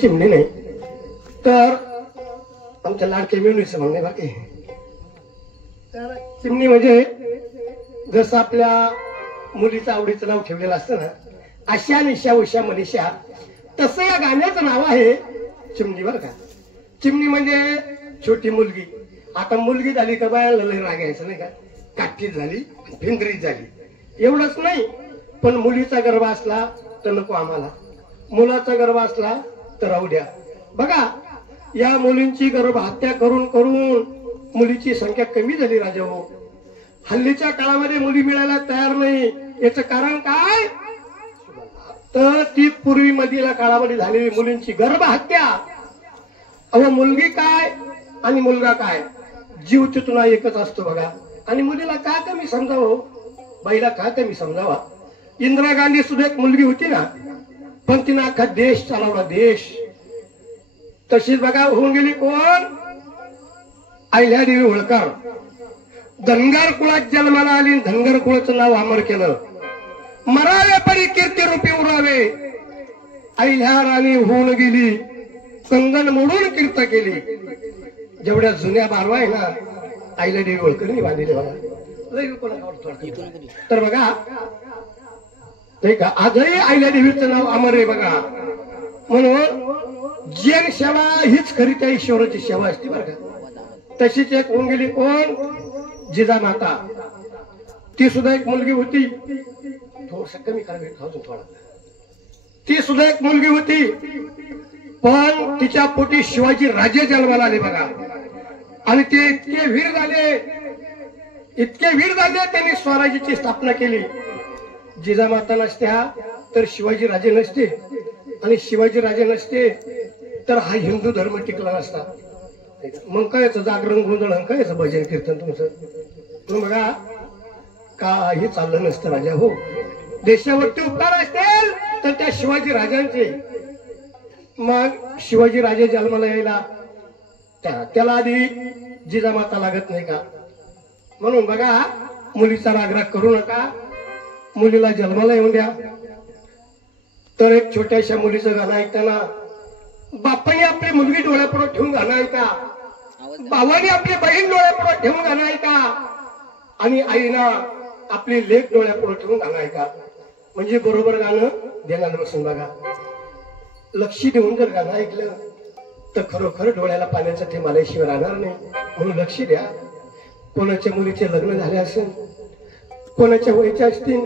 चिमणी नाही तर आमच्या लाडके मिळून म्हणणे बाकी तर चिमणी म्हणजे जसं आपल्या मुलीचं आवडीचं नाव ठेवलेलं असतं ना, आशा निशा उषा मनीषा, तसं या गाण्याचं नाव आहे चिमणी बरं का. चिमणी म्हणजे छोटी मुलगी. आता मुलगी झाली का बायाला लय रागायचं नाही का, काठीत झाली भिंगरीत झाली एवढंच नाही, पण मुलीचा गर्भ असला तर नको आम्हाला, मुलाचा गर्भ असला तर राहू द्या. बघा या मुलींची गर्भहत्या करून करून मुलीची संख्या कमी झाली राजा हो. हल्लीच्या काळामध्ये मुली मिळायला तयार नाही. याचं कारण काय तर ती पूर्वी मधील काळामध्ये झालेली मुलींची गर्भहत्या. अहो मुलगी काय आणि मुलगा काय, जीव तुला एकच असतो बघा. आणि मुलीला का कमी समजावं, बाईला का कमी समजावा. इंदिरा गांधी सुद्धा एक मुलगी होती ना, पण तिने अख्खा देश चालवला देश. तशीच बघा होऊन गेली कोण, अहिल्यादेवी होळकर. धनगर कुळात जन्माला आली, धनगर कुळाचं नाव अमर केलं. मरावे परी कीर्ती रूपी उरावे, अहिल्या राणी होऊन गेली, संगण मोडून कीर्त केली. जेवढ्या जुन्या बारवा आहे ना अहिल्यादेवी होळकरनी बांधलेले बघा. तर बघा नाही का आजही अहिल्यादेवीचं नाव अमर आहे बघा. म्हणून जैन सेवा हीच खरी त्या ईश्वराची सेवा असते बरं का. तशीच एक होऊन गेली कोण, जिजामाता. ती सुद्धा एक मुलगी होती, थोडस कमी करावे थोडा. ती सुद्धा एक मुलगी होती, पण तिच्या पोटी शिवाजी राजे जन्माला आले बघा. आणि ते इतके वीर झाले, इतके वीर झाले, त्यांनी स्वराज्याची स्थापना केली. जिजामाता नसत्या तर शिवाजी राजे नसते, आणि शिवाजी राजे नसते तर हा हिंदू धर्म टिकला नसता. मग कायचं जागरण गोंधळ, कायचं भजन कीर्तन तुमचं. तुम्ही बघा काही चाललं नसतं राजा हो. देशावरती उपकार असतील तर त्या शिवाजी राजांचे. मग शिवाजी राजे जन्माला यायला त्याला आधी जिजामाता लागत नाही का. म्हणून बघा मुलीचा रागराग करू नका, मुलीला जन्माला येऊन द्या. तर एक छोट्याशा मुलीचं गाणं ऐकताना बापाने आपली मुलगी डोळ्यापुढे ठेवून गाणं ऐका, भावाने आपली बहीण डोळ्यापुढे ठेवून गाणं ऐका, आणि आईना आपली लेक डोळ्यापुढे ठेवून गाणं ऐका. म्हणजे बरोबर गाणं ध्यानात बसून बघा. लक्ष देऊन जर गाणं ऐकलं तर खरोखर डोळ्याला पाण्याचा थेंब आल्याशिवाय राहणार नाही. म्हणून लक्ष द्या. कोणाच्या मुलीचे लग्न झाले असेल, कोणाच्या वयाच्या असतील,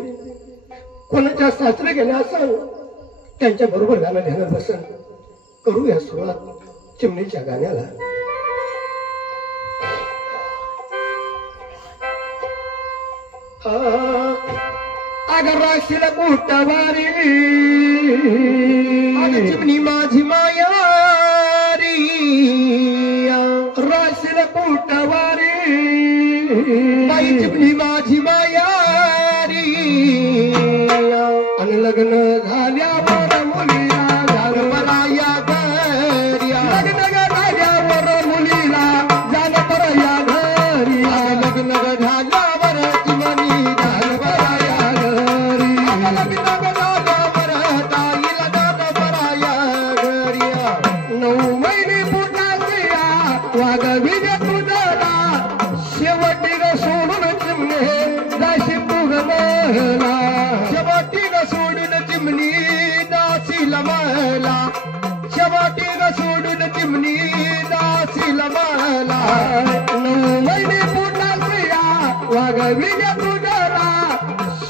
कोणाच्या सासरे गेले असेल, त्यांच्या बरोबर गाणं ध्यानात बसन. करूया सुरुवात चिमणीच्या गाण्याला. अगर राशीला बुटवारी चिमणी माझी मायारी, राशीला बुटवारी बाई चिमणी माझी मायारी. आणि लग्न झाल्यावर मुलीला जाण पराया घरी, लग्न झाल्यावर मुलीला जाण पराया घरी. लग्न झाल्यावर चिमणी जाण पराया घरी, लग्न झाल्यावर ताईला जाण पराया घरी. 9 महिने पोटाच्या वागविले तुझला, शेवटी ग सोडून चिमणे जाशी तू ग मला. शेवटी ग सोडून चिमणी दासीला मला, शेवटी ग सोडून चिमणी दासीला मला. 9 महिने पोटाच्या वागविले तुझला,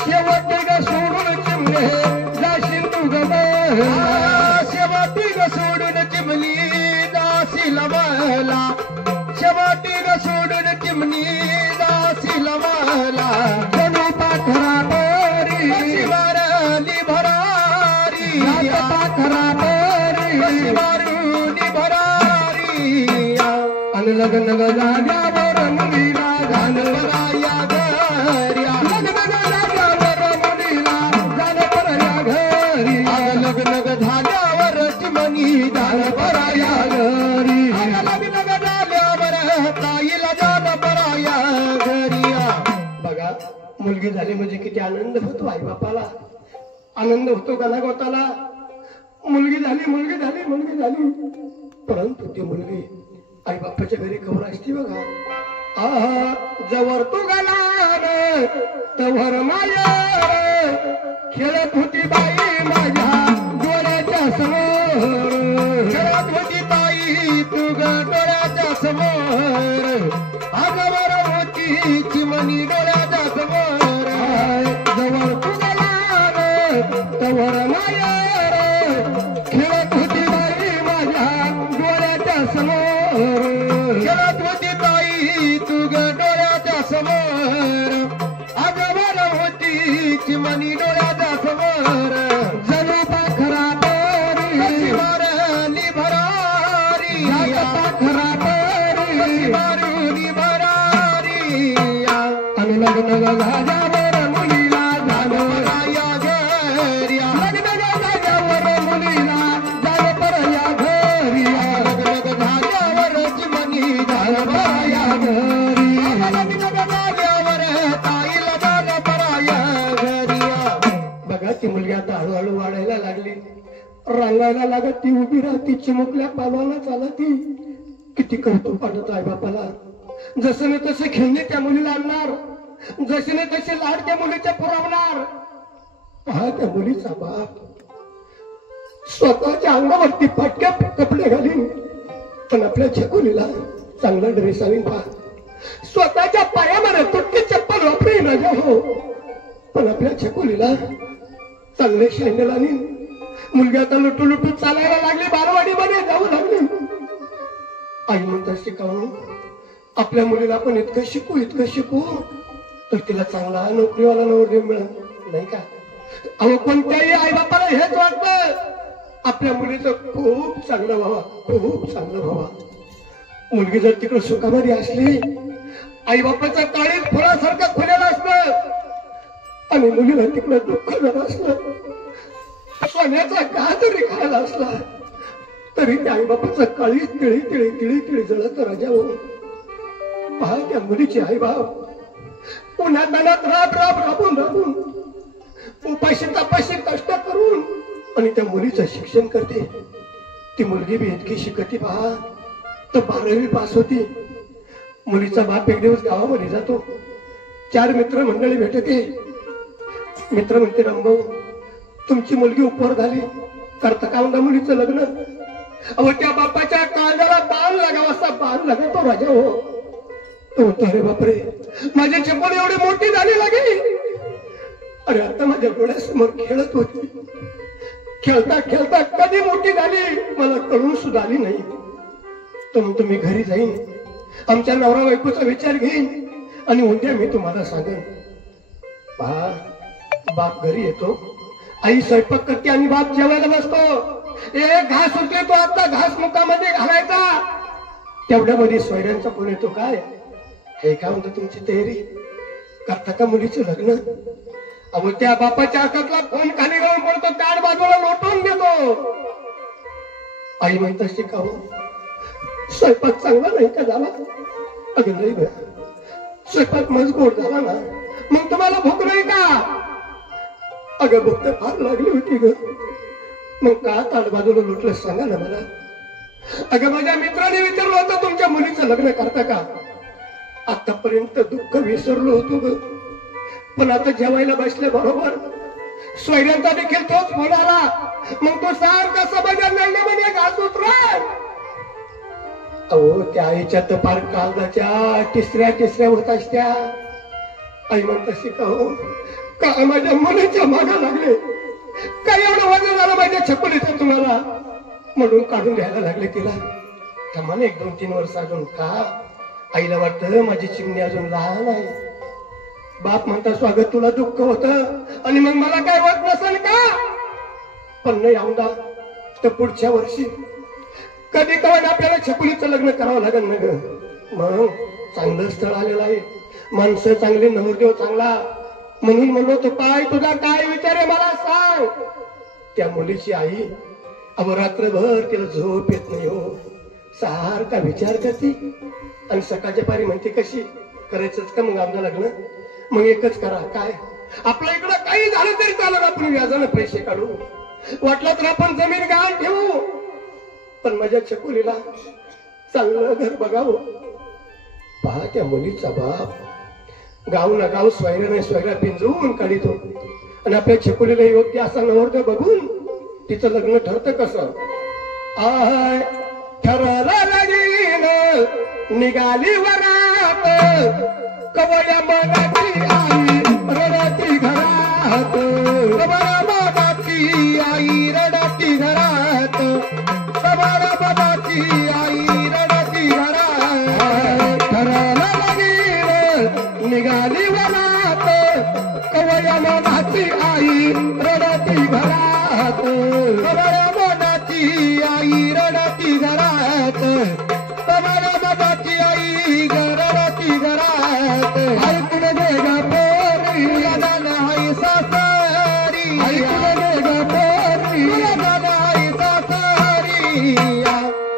शेवटी ग सोडून चिमणे जाशी तू ग मला. शेवटी ग सोडून चिमणी दासीला मला, शेवटी ग सोडून चिमणी दासीला मला. जणू पाखरा बरी शिवारली भरारी, पाखरा बरी शिवारुली भरारी. आणि लग्न झाल्यावर मुलीला जाण पराया घरी, लग्न झाल्यावर मुलीला जाण पराया घरी. लग्न झाल्यावर चिमणी जाण पराया घरी, लग्न झाल्यावर ताईला जाण पराया घरी. बघा मुलगी झाली म्हणजे किती आनंद होतो आई बापाला, आनंद होतो गणागोताला. मुलगी झाली परंतु ती मुलगी आई बापाच्या घरी कवर असती बघा. आहा जवळ तू गेला तवर माया खेळत होती बाई माझ्या डोळ्याच्या समोर. खेळत होती बाई तू डोळ्याच्या समोर. आगावर होती चिमणी डोळ्याच्या समोर. जवळ तू गेला तवर माया खेळत होती बाई माझ्या डोळ्याच्या समोर. खेळत होती बाई तू डोळ्याच्या समोर. आगावर होती चिमणी डोळ्याच्या समोर. जणू पाखरा तरी मारली भरारी. पाखरा तरी मारुली भरारी. आणि लग्न झाल्यावर मुलीला झालं या घरी. लग्न झाल्यावर मुलीला झालं परया घरी. लग्न झाल्यावर चिमणी झालं परया घरी. लग्न झाल्यावर ताईला झालं परया घरी. बघा ती मुलगी आता हळूहळू वाढायला लागली. रंगायला लागत ती उभी राहती. चिमुकल्या पालवाला चालती. किती कौतुक वाटत आई बापाला. जसं न तसे खेळणे त्या मुलीला आणणार. जसे न तसे लाड त्या मुलीच्या पुरवणार. पहा त्या मुलीचा बाप स्वतःच्या अंगावरती फाटक्या कपडे घालीन पण आपल्या छकुलीला चांगला ड्रेस आणीन. पहा स्वतःच्या पायामध्ये तुटकी चप्पल वापरेन राजा हो पण आपल्या छकुलीला चांगले शेंडल आणीन. मुलगी आता लुटू लुटू चालायला लागली. बालवाडीमध्ये जाऊ लागली. आई म्हणतात शिकावून आपल्या मुलीला आपण इतकं शिकू तर तिला चांगला नोकरीवाला नवरदेव मिळेल नाही का. अहो कोणत्याही आई बापाला हेच वाटतं आपल्या मुलीचं खूप चांगलं व्हावा. मुलगी जर तिकडे सुखामध्ये असली आई बापाचं काळीज फुलासारखं खुलेलं असलं आणि मुलीला तिकडे दुःख जर असलं सोन्याचा का जरी खायला असला तरी त्या आई बापाचं काळीज तिळी जळत राजा हो. पहा त्या मुलीची आई बाप उन्हात राबून उपाशी तपाशी कष्ट करून आणि त्या मुलीचं शिक्षण करते. ती मुलगी बी इतकी शिकती. पहा तर 12वी पास होती. मुलीचा बाप एक दिवस गावामध्ये जातो. 4 मित्र मंडळी भेटते. मित्र म्हणते रामभाऊ तुमची मुलगी उपवर झाली करता का म्हणता मुलीचं लग्न. अहो त्या बापाच्या कांद्याला बाण लागावा असा बाण लागतो राजा हो. तो अरे बापरे माझी चप्पल एवढी मोठी झाली लागे. अरे आता माझ्या डोळ्यासमोर खेळत होती. खेळता कधी मोठी झाली मला कळून सुद्धा आली नाही. तर म्हणतो मी घरी जाईन आमच्या नवरा बायकोचा विचार घेईन आणि उद्या मी तुम्हाला सांगेन. पहा बाप घरी येतो. आई स्वयंपाक करते आणि बाप जेवायला बसतो. घास उठले तो आता घास मुखामध्ये घालायचा. तेवढ्यामध्ये सोयऱ्यांचा फोन येतो. काय हे काय म्हणतो तुमची तयारी करता का मुलीचं लग्न. अहो त्या बापाच्या हातातला फोन खाली जाऊन पडतो. ताड बाजूला लोटून देतो. आई म्हणता शिकावं स्वयंपाक चांगला नाही का झाला. अगं नाही ग स्वयंपाक मजबूत झाला ना मग तुम्हाला भूक नाही का. अगं भूक तर फार लागली होती ग. मग का ताड बाजूला लोटलं सांगा ना मला. अगं माझ्या मित्राने विचारलं होतं तुमच्या मुलीचं लग्न करता का. आतापर्यंत दुःख विसरलो होतो ग पण आता जेवायला बसले बरोबर सोयऱ्यांचा देखील तोच फोन आला. मग तो सारखा समाजात नाही म्हणजे घास उतरा. अहो त्या आईच्या तर फार काळजाच्या तिसऱ्या होत असत्या. आई म्हणता शिकाव का माझ्या मुलीच्या मागा लागले काय एवढं वजन झालं माझ्या छप्पल येतं तुम्हाला म्हणून काढून घ्यायला लागले तिला. थांबा 1-2-3 वर्ष अजून का. आईला वाटतं माझी चिमणी अजून लहान आहे. बाप म्हणता स्वागत तुला दुःख होत आणि मग मला काय होत नसेल का. पण नाही आमदा तर पुढच्या वर्षी कधी कधी आपल्याला छकुलीचं लग्न करावं लागेल ना ग. मग चांगलं स्थळ आलेलं आहे. माणसं चांगली नवरदेव चांगला म्हणून म्हणलो तो काय तुझा काय विचार आहे मला सांग. त्या मुलीची आई अवरात्रभर तिला झोप येत नाही हो. सारखा विचार करते आणि सकाळच्या पारी म्हणते कशी करायचंच का मग आमचं लग्न. मग एकच करा काय आपल्या इकडं काही झालं तरी चालत आपण व्याजाने पैसे काढू वाटलं तर आपण जमीन गहाण ठेवू, पण माझ्या छकुलीला चांगलं घर बघावं. पहा त्या मुलीचा बाप गाव ना गाव स्वैरा नाही स्वैरा पिंजवून काढितो आणि आपल्या छकुलीला योग्य असा नवरदेव बघून तिचं लग्न ठरतं कसं. आय ठरवलं लगीन निघाली वरात, कवया मनाची आई रडाती घरात, कवया मनाची आई रडाती घरात, कवया मनाची आई रडाती घरात. ठरवलं लगीन निघाली वरात, कवया मनाची आई रडाती घरात, कवया मनाची आई रडाती घरात, कवया मनाची आई रडाती घरात. ऐकून दे ग पोरी आई सासरी, ऐकून दे ग पोरी आई सासरी.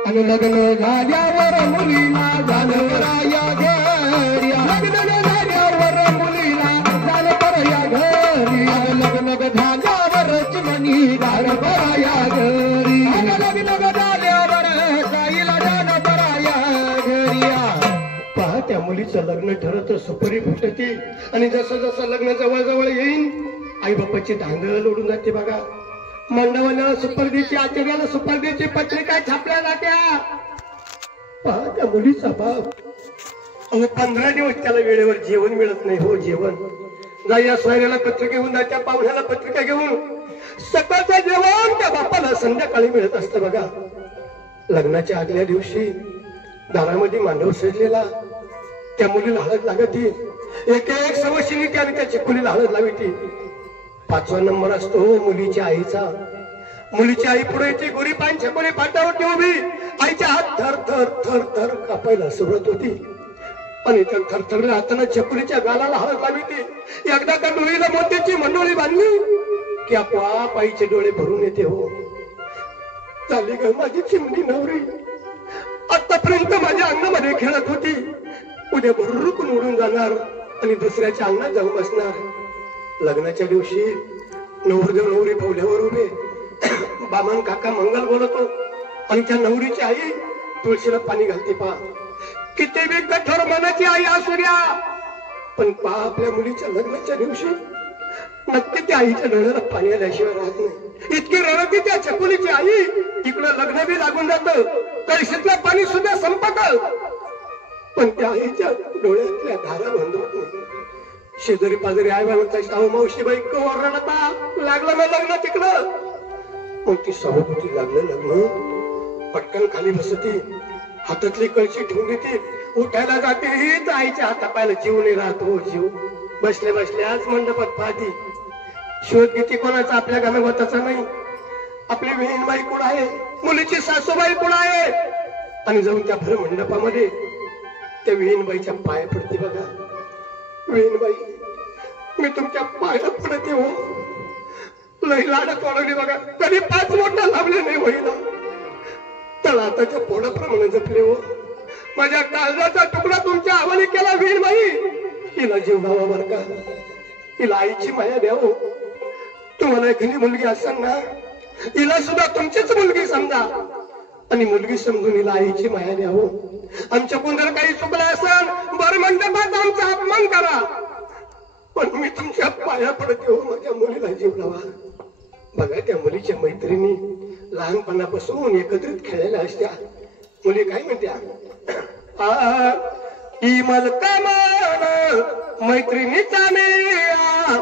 आणि लग्न झाल्यावर मुलीला झालं राया घरी, लग्न झाल्यावर मुलीला झालं बरया घरी, लग्न झाल्यावर चिमणी झालं बराया घरी, लग्न झाल्यावर ताईला झालं बराया घरी. पहा त्या मुलीचं लग्न ठरत सुपारी फुटते आणि जसं जसं लग्न जवळ जवळ येईल आई बापाची धांगल उडून जाते. बघा मंडपाला सुपर्दीची आचार्याला सुपर्दीची पत्रिका छापल्या जात्या. पहा त्या मुलीचा बाप 15 दिवस त्याला वेळेवर जेवण मिळत नाही. हो जेवण जा या सोयऱ्याला पत्रिका घेऊन जा, त्या पाहुण्याला पत्रिका घेऊन. सकाळचं जेवण त्या बापाला संध्याकाळी मिळत असतं. बघा लग्नाच्या आदल्या दिवशी दारामध्ये मांडव सजलेला, त्या मुलीला हळद लागती. एक एक सवशीने त्याने त्या चिकुलीला हळद लावती. 5वा नंबर असतो मुलीच्या आईचा. मुलीची आई पुढे येते, गोरी पान छकुली पाटावरती उभी, आईच्या हात थर थर थर थर कापायला सुरुवात होती. आणि त्या थरथरल्या हाताने छकुलीच्या गालाला हळद लावती. एकदा का डोळीला मोत्याची मंडोळी बांधली की आपोआप आईचे डोळे भरून येते. हो चालली ग माझी चिमणी नवरी, आतापर्यंत माझ्या अंगामध्ये खेळत होती, उद्या भरुकून उडून जाणार आणि दुसऱ्याच्या अंगणात जाऊन बसणार. लग्नाच्या दिवशी नवरदेव नवरी पवल्यावर उभे, बामण काका मंगल बोलतो आणि त्या नवरीची आई तुळशीला पाणी घालते. पहा किती बी कठोर मनाची आई असू द्या, पण पहा आपल्या मुलीच्या लग्नाच्या दिवशी नक्की त्या आईच्या डोळ्याला पाणी आल्याशिवाय राहत नाही. इतकी रडती त्या छकुलीची आई. इकडं लग्न बी लागून जातं, कळशीतलं पाणी सुद्धा संपत, पण त्या आईच्या डोळ्यातल्या धारा बंद होत नाही. शेजारी पाजारी आई म्हणता शाहू मावशी बाई कवर रडता, लागलं ना लग्न तिकडं. मग ती सभापती लागलं लग्न, पटकन खाली बसती, हातातली कळशी ठेवून देते, उठायला जाते, हीच आईच्या हातापायला जीव नाही राहतो. जीव बसल्या बसल्याच मंडपात पाहती. शोध घेते कोणाचा, आपल्या गणवताचा नाही. आपली विहीनबाई कुठं आहे, मुलीची सासूबाई कुठं आहे, आणि जाऊन त्या भर मंडपामध्ये त्या विहीनबाईच्या पाया पडते. बघा विहीनबाई मी तुमच्या पाया पडते हो, लई लाडत वाढवली बघा, कधी 5 मोठा लाभले नाही वहिला, तळाताच्या पोडाप्रमाणे जपले हो. माझ्या काळजाचा तुकडा तुमच्या हवाली केला विहीनबाई. हिला जीव लावा बर का, हिला आईची माया द्यावं. तुम्हाला एखादी मुलगी असेल ना, हिला सुद्धा तुमचीच मुलगी समजा आणि मुलगी समजून हिला आईची माया द्यावं. आमच्याकडून जर काही चुकलं असेल बरं मंडपात आमचा अपमान करा, पण मी तुमच्या पाया पडते हो, माझ्या मुलीला जीव लावा. बघा त्या मुलीच्या मैत्रिणी लहानपणापासून एकत्रित खेळायला असत्या. मुली काय म्हणत्या, ही मलका मान मैत्रिणीचा मेळा,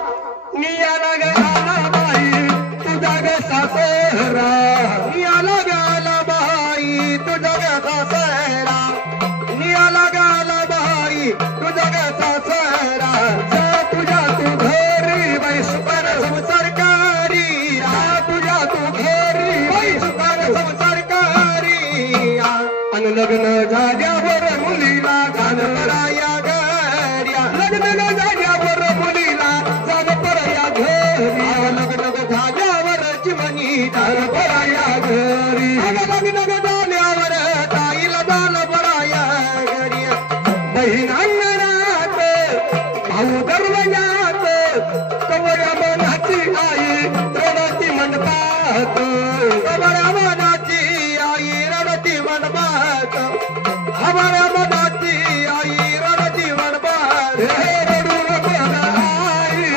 नियाला गाला बाई तुझा ग सासरा, नियाला गाला बाई तुझा ग सासरा, नियाला गाला बाई तुझा ग सासरा. जा तुझ्या तू घरी बाई सुपर संसारकारी, जा तुझ्या तू घरी बाई सुपर संसारकारी. आणि लग्न झाल्यावर मुलीला झालं पराया घरी, लग्न झाल्यावर मुलीला झालं पराया घरी, लग्न झाल्यावर चिमणी झालं पराया घरी, लग्न झाल्यावर ताईला झालं पराया घरी. बहीण अंगणात भाऊ दरवाजात, कवया मनाची आई रडती मंडपात, रात हमारा मनाची आई रडती वनबार रडू नको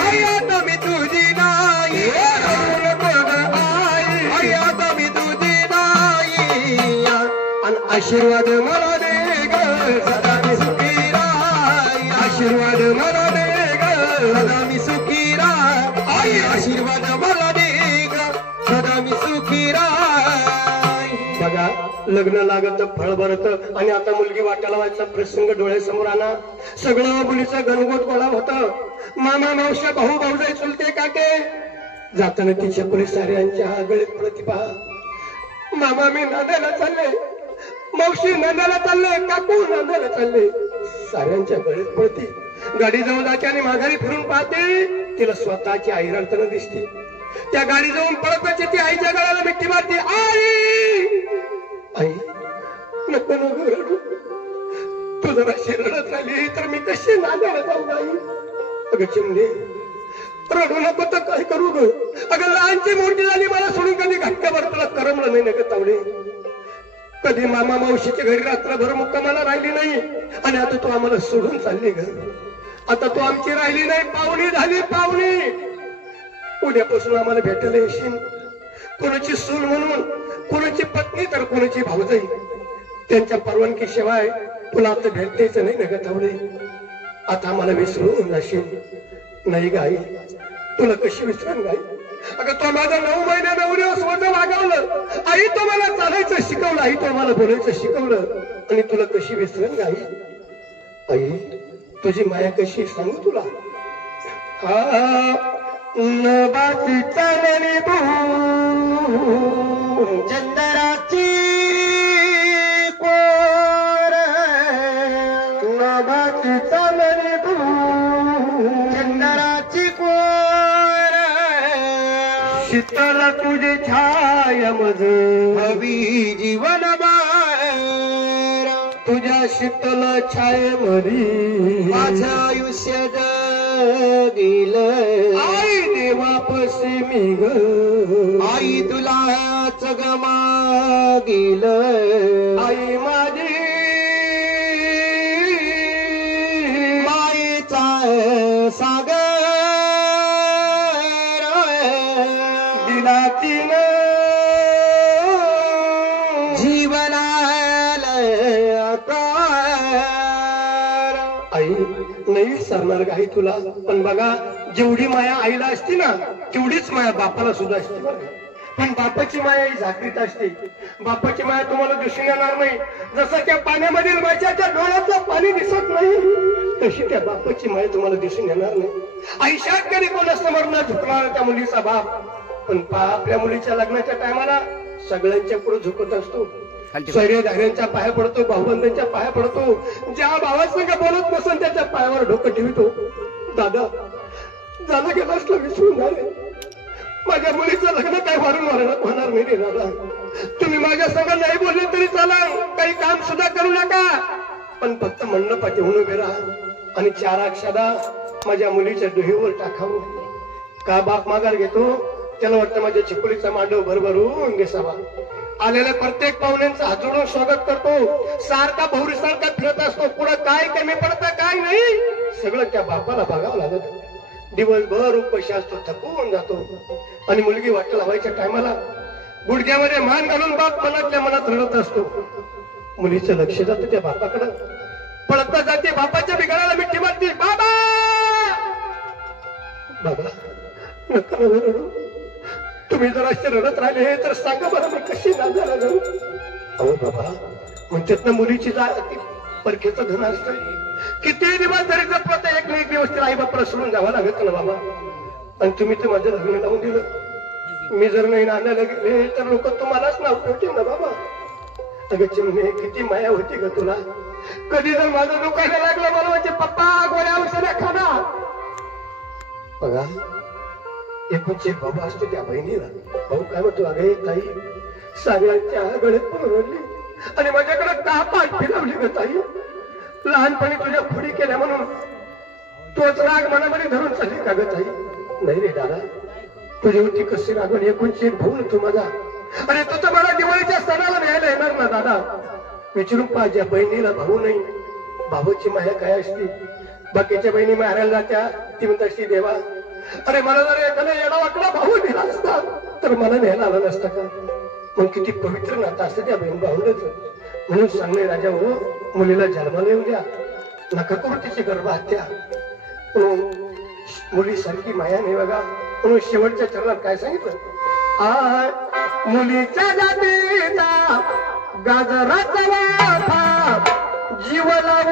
आई आता मी तुझी नाही रडू नको आई आता मी तुझी नाही आणि आशीर्वाद मला दे ग सदा मी सुखी राय आशीर्वाद मला दे ग सदा मी सुखी राय आई आशीर्वाद मला दे ग सदा मी सुखी राय बघा लग्न लागत फळ भरत आणि आता मुलगी वाट्याला व्हायचा प्रसंग डोळ्यासमोर आला सगळं मुलीचं गणगोत गोळा होतं मामा मावश्या भाऊ भाऊजाई चुलते काके जाताना तिच्या पोलीस साऱ्यांच्या गळीत पडती पहा मामा मी नांदायला चालले मावशी नांदायला चालले काकू नांदायला चालले साऱ्यांच्या गळीत पडती गाडी जवळ जाते आणि माघारी फिरून पाहते तिला स्वतःची आई रडताना दिसते त्या गाडी जाऊन पळत जाते ती आईच्या गळ्याला मिठी मारते आई आई नको नको रडू तू जरा रडत राहिली तर मी कशी नांदायला जाऊ आई अगं चिमणे रडू नको तर काय करू ग अगं लहानची मोठी झाली मला सोडून कधी घटकाभर तुला करमलं नाही नका तावडे कधी मामा मावशीच्या घरी रात्रभर मुक्कामाला राहिली नाही आणि आता तू आम्हाला सोडून चालली ग आता तू आमची राहिली नाही पाहुणी झाली पाहुणी उद्यापासून आम्हाला भेटायला येशील कोणाची सून म्हणून कोणाची पत्नी तर कोणाची भाऊजाई त्यांच्या परवानगी शिवाय तुला आता भेटतेच नाही नका तावडे आता आम्हाला विसरून जाशील नाही गाई तुला कशी विसरून गाई अगं तो माझा 9 महिने 9 दिवस माझं वागवलं आई तो मला चालायचं शिकवलं आई तो मला बोलायचं शिकवलं आणि तुला कशी विसरून गाई आई तुझी माया कशी सांगू तुला बाकी चालणी तू चंदराची कोर बाकी चालणी तू चंदराची कोर शीतल तुझी छाया मज हवी जीवन बार तुझ्या शीतल छाये मरी माझं आयुष्य जगिलं आई देवापशी मी ग आई तुलाच गमागिल आई माझी मायेचा सागर दिला तीन जीवनाला आई नाही विसरणार काही तुला पण बघा जेवढी माया आईला असते ना तेवढीच माया बापाला सुद्धा असते पण बापाची माया ही जागृत असते बापाची माया तुम्हाला दिसून येणार नाही जसं त्या पाण्यामधील माशाच्या डोळ्यातलं पाणी दिसत नाही तशी त्या बापाची माया तुम्हाला दिसून येणार नाही आयुष्यात कधी कोणासमोर न झुकणार त्या मुलीचा बाप पण आपल्या मुलीच्या लग्नाच्या टायमाला सगळ्यांच्या पुढे झुकत असतो शौर्यधाऱ्यांच्या पाया पडतो भाऊबंधांच्या पाया पडतो ज्या भावासंग बोलत बसून त्याच्या पायावर डोकं ठेवतो दादा झालं गेलं असलं विसरून झाले माझ्या मुलीचं लग्न काय होणार नाही रे दादा तुम्ही माझ्या संग नाही बोलले तरी चाला काही काम सुद्धा करू नका पण फक्त म्हणणं पाठी म्हणून उभे राहा आणि 4 अक्षदा माझ्या मुलीच्या डोहीवर टाकावं का बाप माघार घेतो त्याला वाटतं माझ्या चिपुलीचा मांडव भरभरून घेसावा आलेल्या प्रत्येक पाहुण्यांचं हात जोडून स्वागत करतो सारखा भौरी सारखा फिरत असतो पुढे काय कमी पडतं काय नाही सगळं त्या बापाला बघावं लागत दिवसभर उपाशी असतो थकून जातो आणि मुलगी वाट लावायच्या टायमाला गुडघ्यामध्ये मान घालून बाप मनातल्या मनात रडत असतो मुलीचं लक्ष जातं त्या बापाकडं पळता जाते बापाच्या बिघाडाला मिठी मारते बाबा बाबा नका रडू तुम्ही जर असे रडत राहिले तर सांगा बरं मी कशी नांदायला जाऊ अहो बाबा म्हणतात ना मुलीची परखेचं धन असतं किती दिवस जरी जपत एक दिवस तिला आई बापाला सोडून जावं लागत ना बाबा आणि तुम्ही तर माझं लग्न लावून दिलं मी जर नाही नांदायला गेले तर लोक तुम्हालाच नाव ठेवतील ना बाबा अगं चिमणे किती माया होती ग तुला कधी जर माझं दुखायला लागलं मला म्हणजे पप्पा गोळ्या औषधा खाना बघा एकूणचे बाबा असतो त्या बहिणीला भाऊ काय म्हणतो अगे ताई साऱ्यांच्या गळ्यात पण रडली आणि माझ्याकडे का पाठ फिरवली ग ताई लहानपणी तुझ्या खोडी केल्या म्हणून तोच राग मनामध्ये धरून चालली का ग ताई नाही रे दादा तुझी होती कशी रागवण एकूणची भाऊ तू माझा अरे तू तर मला दिवाळीच्या सणाला न्यायला येणार ना दादा विचारून पाहिजे बहिणीला भाऊ नाही, भाऊची माया काय असते. बाकीच्या बहिणी मारायला जात्या, ती म्हणत असते देवा अरे मला जर एखादा येडा वाटला भाऊ नेला असता तर मला न्यायला आला नसता का. मग किती पवित्र नातं असतं त्या बहीण भाऊंडच. म्हणून सांगणे राजा हो मुलीला जन्माला येऊ द्या, नका करू तिची गर्भहत्या. मुलीसारखी माया नाही बघा. म्हणून शेवटच्या चरणात काय सांगितलं, आय मुलीच्या जातीचा गाजराचा वाफा जीव लावून